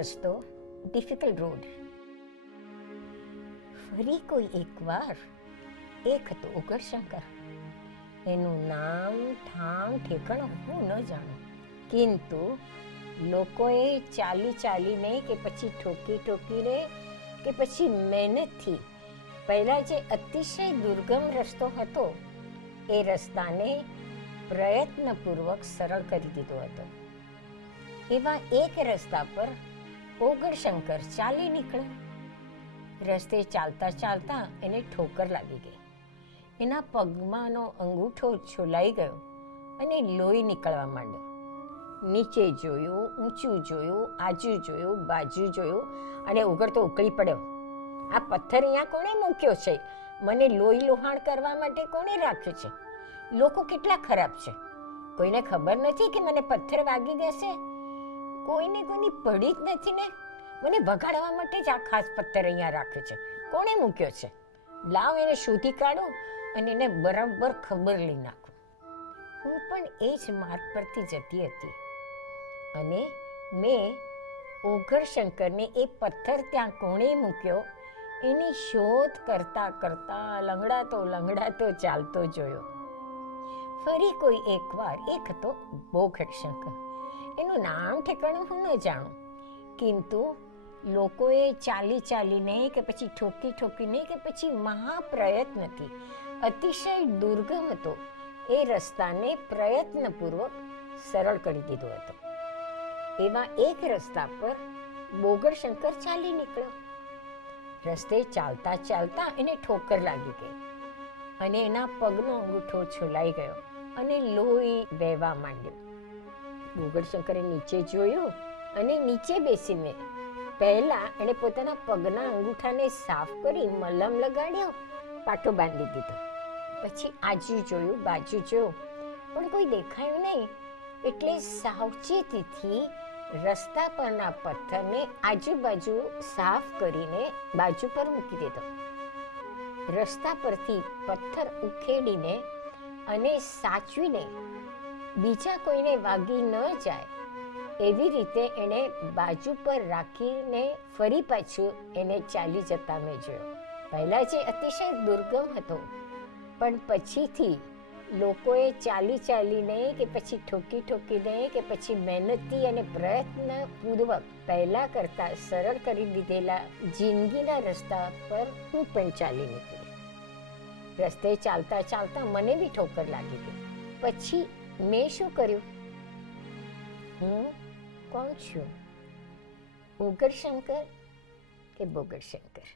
રસ્તો difficult road. ફરી કોઈ એકવાર એક હતો ઉગડશંકર. એનું નામ ઠામ ઠેકાણું હું ન જાણું, કિંતુ લોકોએ ચાલી ચાલીને કે પછી ઠોકી ઠોકીને કે પછી મહેનતથી પહેલાં જે અતિશય દુર્ગમ રસ્તો હતો એ રસ્તાને પ્રયત્નપૂર્વક સરળ કરી દીધો હતો. એવા એક રસ્તા પર ઉગડશંકર ચાલી નીકળ્યો. રસ્તે ચાલતા ચાલતા એને ઠોકર લાગી ગઈ. એના પગમાંનો અંગૂઠો છોલાઈ ગયો અને લોહી નીકળવા માંડ્યો. નીચે જોયું, ઊંચું જોયું, આજુ જોયું, બાજુ જોયું અને ઉગડતો ઉકળી પડ્યો. આ પથ્થર અહીંયા કોણે મૂક્યો છે? મને લોહી લોહાણ કરવા માટે કોણે રાખ્યો છે? લોકો કેટલા ખરાબ છે! કોઈને ખબર નથી કે મને પથ્થર વાગી જશે? કોઈને કોઈની પડી જ નથી ને? મને વગાડવા માટે જ આ ખાસ પથ્થર અહીંયા રાખ્યો છે. કોણે મૂક્યો છે? લાવ એને શોધી કાઢું અને એને બરાબર ખબર લઈ નાખું. હું પણ એ જ માર્ગ પરથી જતી હતી અને મેં ઉગડશંકરને એ પથ્થર ત્યાં કોણે મૂક્યો એની શોધ કરતા કરતા લંગડાતો ચાલતો જોયો. ફરી કોઈ એકવાર એક હતો ઉગડશંકર. એનું નામ ઠેકાણું હું ન જાણું, કિંતુ લોકોએ ચાલી ચાલીને કે પછી ઠોકી ઠોકીને કે પછી મહાપ્રયત્નથી અતિશય દુર્ગમ હતો એ રસ્તાને પ્રયત્નપૂર્વક સરળ કરી દીધો હતો. એવા એક રસ્તા પર ઉગડશંકર ચાલી નીકળ્યો. રસ્તે ચાલતા ચાલતા એને ઠોકર લાગી ગઈ અને એના પગનો અંગૂઠો છોલાઈ ગયો અને લોહી વહેવા માંડ્યું. ઉગડશંકરે નીચે જોયું અને નીચે બેસીને પહેલા એણે પોતાના પગના અંગૂઠાને સાફ કરી મલમ લગાડ્યો, પાટો બાંધી દીધો. પછી આજુ જોયું, બાજુ જોયું, પણ કોઈ દેખાયું નહીં. એટલે સાવચેતીથી રસ્તા પરના પથ્થરને આજુબાજુ સાફ કરીને બાજુ પર મૂકી દીધો. રસ્તા પરથી પથ્થર ઉખેડીને અને સાચવીને બીજા કોઈને વાગી ન જાય એવી રીતે એણે બાજુ પર રાખીને ફરી પાછું એને ચાલી જતા મેં જોયો. પહેલાં જે અતિશય દુર્ગમ હતો, પણ પછીથી લોકોએ ચાલી ચાલીને કે પછી ઠોકી ઠોકીને કે પછી મહેનતથી અને પ્રયત્નપૂર્વક પહેલાં કરતાં સરળ કરી દીધેલા જિંદગીના રસ્તા પર હું પણ ચાલી નીકળી. રસ્તે ચાલતા ચાલતા મને બી ઠોકર લાગી ગઈ. પછી મેં શું કર્યું? હું કોણ છું? ઉગડશંકર કે બોગડશંકર?